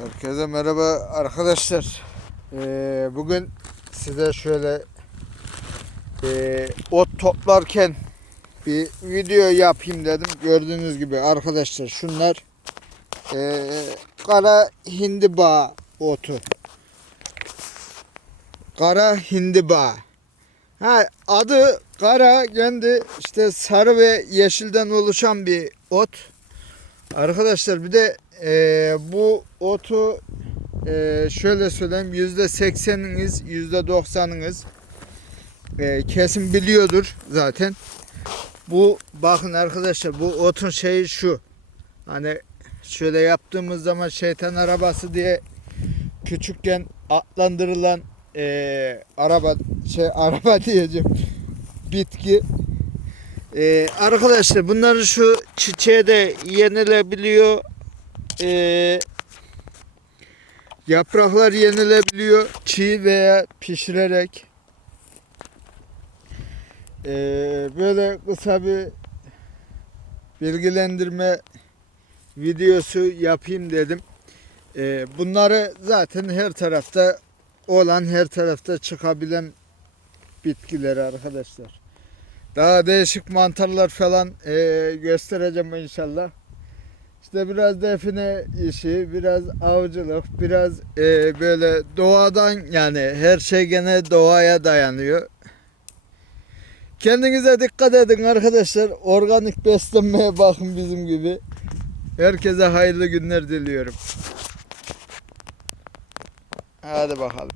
Herkese merhaba arkadaşlar. Ee, bugün size şöyle ee, ot toplarken bir video yapayım dedim. Gördüğünüz gibi arkadaşlar şunlar ee, kara hindiba otu. Kara hindiba. Ha, adı kara kendi işte sarı ve yeşilden oluşan bir ot. Arkadaşlar bir de eee, bu otu eee, şöyle söyleyeyim yüzde sekseniniz yüzde doksanınız eee, kesin biliyordur zaten. Bu bakın arkadaşlar bu otun şeyi şu. Hani şöyle yaptığımız zaman şeytan arabası diye küçükken adlandırılan eee, araba şey araba diyeceğim bitki. Ee, arkadaşlar bunların şu çiçeği de yenilebiliyor. Ee, yapraklar yenilebiliyor. Çiğ veya pişirerek. Ee, böyle kısa bir bilgilendirme videosu yapayım dedim. Ee, bunları zaten her tarafta olan her tarafta çıkabilen bitkiler arkadaşlar. Daha değişik mantarlar falan eee, göstereceğim inşallah. İşte biraz define işi, biraz avcılık, biraz eee, böyle doğadan yani her şey gene doğaya dayanıyor. Kendinize dikkat edin arkadaşlar. Organik beslenmeye bakın bizim gibi. Herkese hayırlı günler diliyorum. Hadi bakalım.